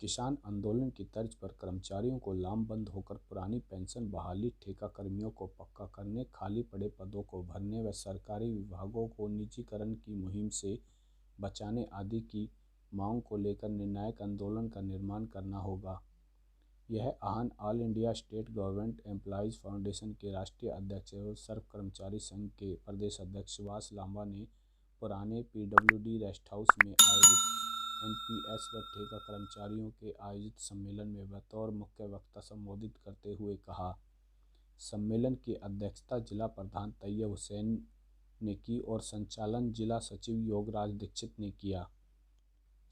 किसान आंदोलन की तर्ज पर कर्मचारियों को लामबंद होकर पुरानी पेंशन बहाली, ठेका कर्मियों को पक्का करने, खाली पड़े पदों को भरने व सरकारी विभागों को निजीकरण की मुहिम से बचाने आदि की मांग को लेकर निर्णायक आंदोलन का निर्माण करना होगा। यह आह्वान all India state government employees foundation के राष्ट्रीय अध्यक्ष एवं सर्व कर्मचारी संघ के प्रदेश अध्यक्ष सुभाष लांबा ने पुराने पीडब्ल्यूडी रेस्ट हाउस में आयोजित एनपीएस व ठेका कर्मचारियों के आयोजित सम्मेलन में बतौर मुख्य वक्ता संबोधित करते हुए कहा। सम्मेलन की अध्यक्षता जिला प्रधान तैयब हुसैन ने की और संचालन जिला सचिव योगराज दीक्षित ने किया।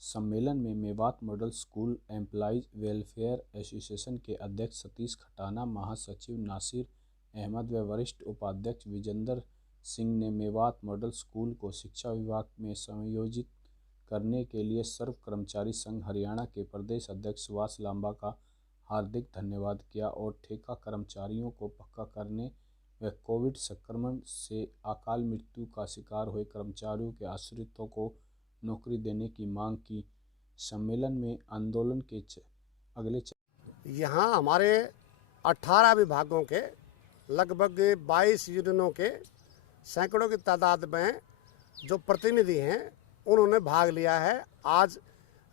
सम्मेलन में Mewat model school employees welfare association के अध्यक्ष सतीश खटाना, महासचिव नासिर अहमद व वरिष्ठ उपाध्यक्ष विजेंद्र सिंह ने मेवात मॉडल स्कूल को शिक्षा विभाग में समायोजित करने के लिए सर्व कर्मचारी संघ हरियाणा के प्रदेश अध्यक्ष सुभाष लांबा का हार्दिक धन्यवाद किया और ठेका कर्मचारियों को पक्का करने व कोविड संक्रमण से अकाल मृत्यु का शिकार हुए कर्मचारियों के आश्रितों को नौकरी देने की मांग की। सम्मेलन में आंदोलन के अगले यहाँ हमारे 18 विभागों के लगभग 22 यूनियनों के सैकड़ों की तादाद में जो प्रतिनिधि हैं उन्होंने भाग लिया है। आज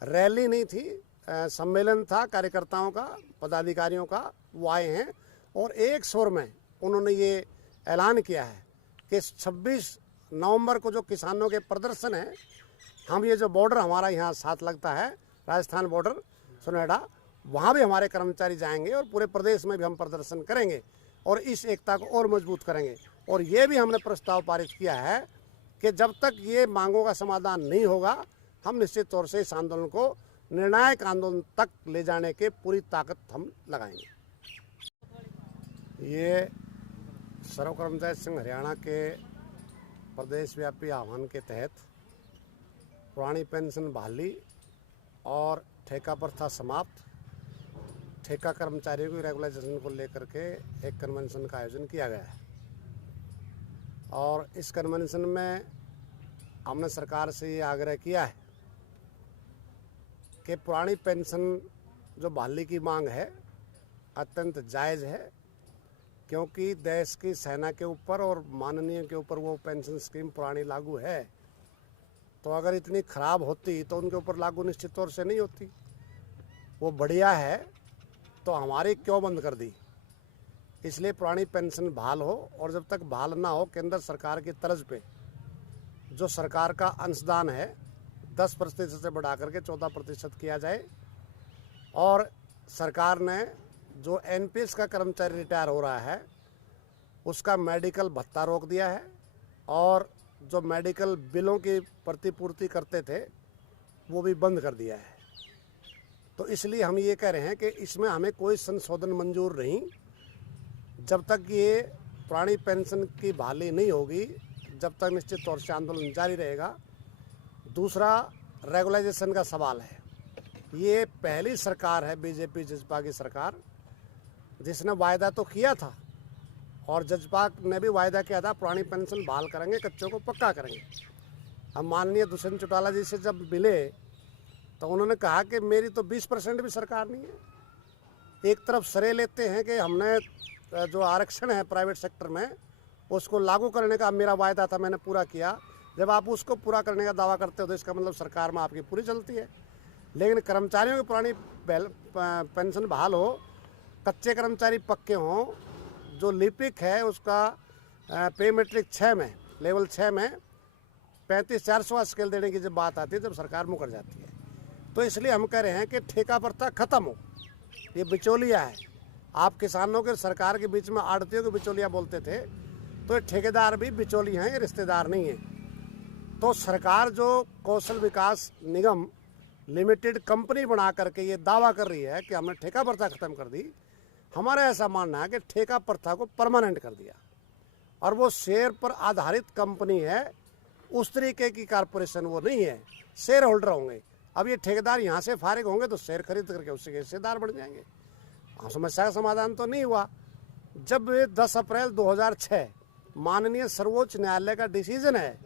रैली नहीं थी, सम्मेलन था कार्यकर्ताओं का, पदाधिकारियों का, वो आए हैं और एक स्वर में उन्होंने ये ऐलान किया है कि 26 नवंबर को जो किसानों के प्रदर्शन है, हम ये जो बॉर्डर हमारा यहाँ साथ लगता है राजस्थान बॉर्डर सुनेडा, वहाँ भी हमारे कर्मचारी जाएंगे और पूरे प्रदेश में भी हम प्रदर्शन करेंगे और इस एकता को और मजबूत करेंगे। और ये भी हमने प्रस्ताव पारित किया है कि जब तक ये मांगों का समाधान नहीं होगा, हम निश्चित तौर से इस आंदोलन को निर्णायक आंदोलन तक ले जाने के पूरी ताकत हम लगाएंगे। ये सर्व कर्मचारी संघ हरियाणा के प्रदेश व्यापी आह्वान के तहत पुरानी पेंशन बहाली और ठेका प्रथा समाप्त, ठेका कर्मचारियों की रेगुलाइजेशन को लेकर के एक कन्वेंशन का आयोजन किया गया है और इस कन्वेंशन में हमने सरकार से ये आग्रह किया है कि पुरानी पेंशन जो बहाली की मांग है अत्यंत जायज़ है, क्योंकि देश की सेना के ऊपर और माननीय के ऊपर वो पेंशन स्कीम पुरानी लागू है। तो अगर इतनी ख़राब होती तो उनके ऊपर लागू निश्चित तौर से नहीं होती। वो बढ़िया है तो हमारी क्यों बंद कर दी। इसलिए पुरानी पेंशन बहाल हो और जब तक बहाल ना हो, केंद्र सरकार की तर्ज पे जो सरकार का अंशदान है 10% से बढ़ा करके 14% किया जाए। और सरकार ने जो एनपीएस का कर्मचारी रिटायर हो रहा है उसका मेडिकल भत्ता रोक दिया है और जो मेडिकल बिलों की प्रतिपूर्ति करते थे वो भी बंद कर दिया है। तो इसलिए हम ये कह रहे हैं कि इसमें हमें कोई संशोधन मंजूर नहीं जब तक ये पुरानी पेंशन की बहाली नहीं होगी, जब तक निश्चित तौर से आंदोलन जारी रहेगा। दूसरा, रेगुलाइजेशन का सवाल है। ये पहली सरकार है बीजेपी जजपा की सरकार जिसने वायदा तो किया था और जजपा ने भी वायदा किया था पुरानी पेंशन बहाल करेंगे, कच्चों को पक्का करेंगे। हम माननीय दुष्यंत चौटाला जी से जब मिले तो उन्होंने कहा कि मेरी तो 20% भी सरकार नहीं है। एक तरफ सरे लेते हैं कि हमने जो आरक्षण है प्राइवेट सेक्टर में उसको लागू करने का मेरा वायदा था, मैंने पूरा किया। जब आप उसको पूरा करने का दावा करते हो तो इसका मतलब सरकार में आपकी पूरी चलती है। लेकिन कर्मचारियों की पुरानी पेंशन बहाल हो, कच्चे कर्मचारी पक्के हों, जो लिपिक है उसका पे मेट्रिक 6 में लेवल 6 में 35,400 स्केल देने की जब बात आती है, जब सरकार मुकर जाती है। तो इसलिए हम कह रहे हैं कि ठेका प्रथा खत्म हो। ये बिचौलिया है। आप किसानों के सरकार के बीच में आड़तियों को बिचौलिया बोलते थे, तो ये ठेकेदार भी बिचौलिया हैं, ये रिश्तेदार नहीं है। तो सरकार जो कौशल विकास निगम लिमिटेड कंपनी बना करके ये दावा कर रही है कि हमने ठेका प्रथा खत्म कर दी, हमारा ऐसा मानना है कि ठेका प्रथा को परमानेंट कर दिया और वो शेयर पर आधारित कंपनी है। उस तरीके की कारपोरेशन वो नहीं है, शेयर होल्डर होंगे। अब ये ठेकेदार यहाँ से फारिग होंगे तो शेयर खरीद करके उससे हिस्सेदार बन जाएंगे। समस्या का समाधान तो नहीं हुआ। जब 10 अप्रैल 2006 माननीय सर्वोच्च न्यायालय का डिसीजन है,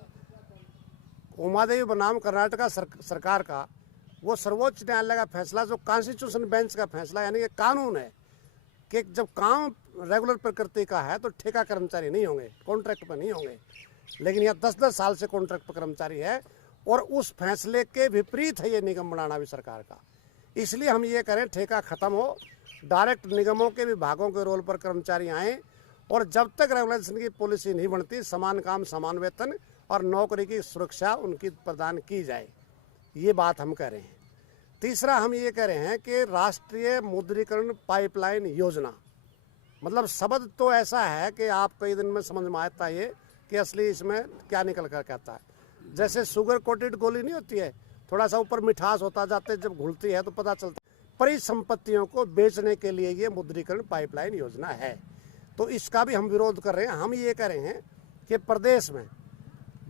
उमादेवी बनाम कर्नाटका सरकार का, वो सर्वोच्च न्यायालय का फैसला, जो कॉन्स्टिट्यूशन बेंच का फैसला, यानी कि कानून है कि जब काम रेगुलर प्रकृति का है तो ठेका कर्मचारी नहीं होंगे, कॉन्ट्रैक्ट पर नहीं होंगे। लेकिन यह 10-10 साल से कॉन्ट्रैक्ट पर कर्मचारी है और उस फैसले के विपरीत है ये निगम बनाना भी सरकार का। इसलिए हम ये करें ठेका खत्म हो, डायरेक्ट निगमों के विभागों के रोल पर कर्मचारी आएँ और जब तक रेगुलेशन की पॉलिसी नहीं बनती समान काम समान वेतन और नौकरी की सुरक्षा उनकी प्रदान की जाए, ये बात हम कह रहे हैं। तीसरा हम ये कह रहे हैं कि राष्ट्रीय मुद्रीकरण पाइपलाइन योजना, मतलब शब्द तो ऐसा है कि आप कई दिन में समझ में आता ये कि असली इसमें क्या निकल कर कहता है। जैसे शुगर कोटेड गोली नहीं होती है, थोड़ा सा ऊपर मिठास होता जाते जब घुलती है तो पता चलता है। परिसंपत्तियों को बेचने के लिए ये मुद्रीकरण पाइपलाइन योजना है, तो इसका भी हम विरोध कर रहे हैं। हम ये कह रहे हैं कि प्रदेश में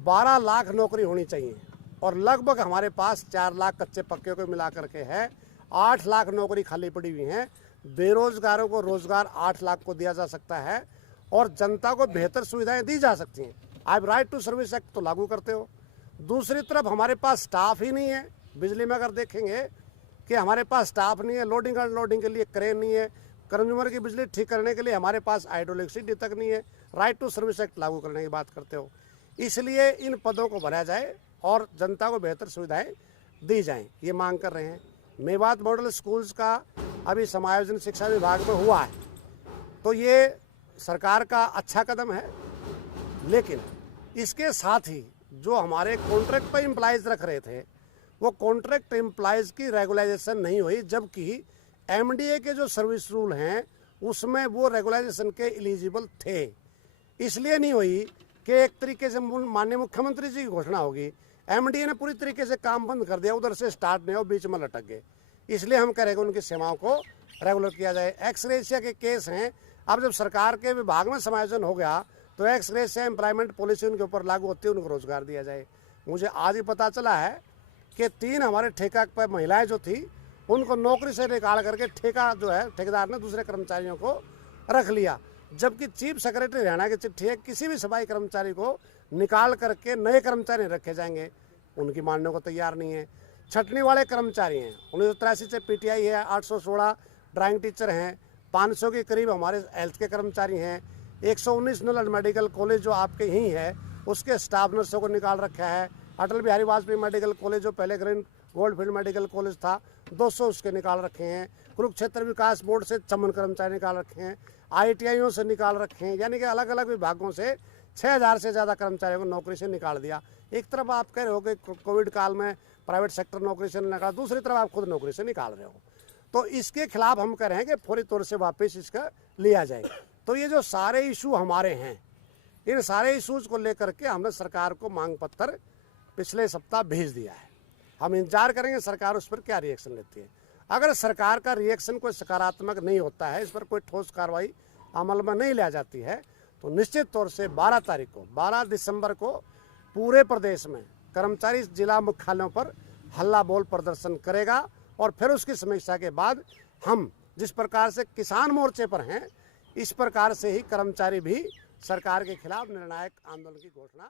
12 लाख नौकरी होनी चाहिए और लगभग हमारे पास 4 लाख कच्चे पक्के को मिला करके है, 8 लाख नौकरी खाली पड़ी हुई हैं। बेरोजगारों को रोजगार 8 लाख को दिया जा सकता है और जनता को बेहतर सुविधाएं दी जा सकती हैं। आप राइट टू सर्विस एक्ट तो लागू करते हो, दूसरी तरफ हमारे पास स्टाफ ही नहीं है। बिजली में अगर देखेंगे कि हमारे पास स्टाफ नहीं है, लोडिंग अनलोडिंग के लिए क्रेन नहीं है, कंज्यूमर की बिजली ठीक करने के लिए हमारे पास हाइड्रोइलेक्ट्रिसिटी तक नहीं है। राइट टू सर्विस एक्ट लागू करने की बात करते हो। इसलिए इन पदों को भरा जाए और जनता को बेहतर सुविधाएं दी जाएं, ये मांग कर रहे हैं। मेवात मॉडल स्कूल्स का अभी समायोजन शिक्षा विभाग में हुआ है, तो ये सरकार का अच्छा कदम है, लेकिन इसके साथ ही जो हमारे कॉन्ट्रैक्ट पर एम्प्लॉयज़ रख रहे थे वो कॉन्ट्रैक्ट एम्प्लॉयज़ की रेगुलाइजेशन नहीं हुई, जबकि एमडीए के जो सर्विस रूल हैं उसमें वो रेगुलाइजेशन के एलिजिबल थे। इसलिए नहीं हुई कि एक तरीके से माननीय मुख्यमंत्री जी की घोषणा होगी, एमडीए ने पूरी तरीके से काम बंद कर दिया, उधर से स्टार्ट नहीं हो, बीच में लटक गए। इसलिए हम कह रहे हैं उनकी सेवाओं को रेगुलर किया जाए। एक्स ग्रेशिया के केस हैं, अब जब सरकार के विभाग में समायोजन हो गया तो एक्स ग्रेशिया एम्प्लॉयमेंट पॉलिसी उनके ऊपर लागू होती है, उनको रोजगार दिया जाए। मुझे आज ही पता चला है कि 3 हमारे ठेका पर महिलाएं जो थी उनको नौकरी से निकाल करके ठेका जो है ठेकेदार ने दूसरे कर्मचारियों को रख लिया, जबकि चीफ सेक्रेटरी हरियाणा की चिट्ठी है किसी भी सफाई कर्मचारी को निकाल करके नए कर्मचारी रखे जाएंगे, उनकी मानने को तैयार नहीं है। छटनी वाले कर्मचारी हैं, 1983 से पीटीआई है, 816 ड्राइंग टीचर हैं, 500 के करीब हमारे हेल्थ के कर्मचारी हैं, 119 नल मेडिकल कॉलेज जो आपके ही है उसके स्टाफ नर्सों को निकाल रखा है। अटल बिहारी वाजपेयी मेडिकल कॉलेज जो पहले ग्रीन गोल्डफील्ड मेडिकल कॉलेज था 200 उसके निकाल रखे हैं। कुरुक्षेत्र विकास बोर्ड से 56 कर्मचारी निकाल रखे हैं, आईटीआईओं से निकाल रखे हैं, यानी कि अलग अलग विभागों से 6000 से ज़्यादा कर्मचारियों को नौकरी से निकाल दिया। एक तरफ आप कह रहे हो कि कोविड काल में प्राइवेट सेक्टर नौकरी से निकाला, दूसरी तरफ आप खुद नौकरी से निकाल रहे हो, तो इसके खिलाफ हम कह रहे हैं कि फौरी तौर से वापस इसका लिया जाए। तो ये जो सारे इशू हमारे हैं, इन सारे इशूज़ को लेकर के हमने सरकार को मांग पत्र पिछले सप्ताह भेज दिया है। हम इंतजार करेंगे सरकार उस पर क्या रिएक्शन लेती है। अगर सरकार का रिएक्शन कोई सकारात्मक नहीं होता है, इस पर कोई ठोस कार्रवाई अमल में नहीं ला जाती है, तो निश्चित तौर से 12 दिसंबर को पूरे प्रदेश में कर्मचारी जिला मुख्यालयों पर हल्ला बोल प्रदर्शन करेगा और फिर उसकी समीक्षा के बाद हम जिस प्रकार से किसान मोर्चे पर हैं, इस प्रकार से ही कर्मचारी भी सरकार के खिलाफ निर्णायक आंदोलन की घोषणा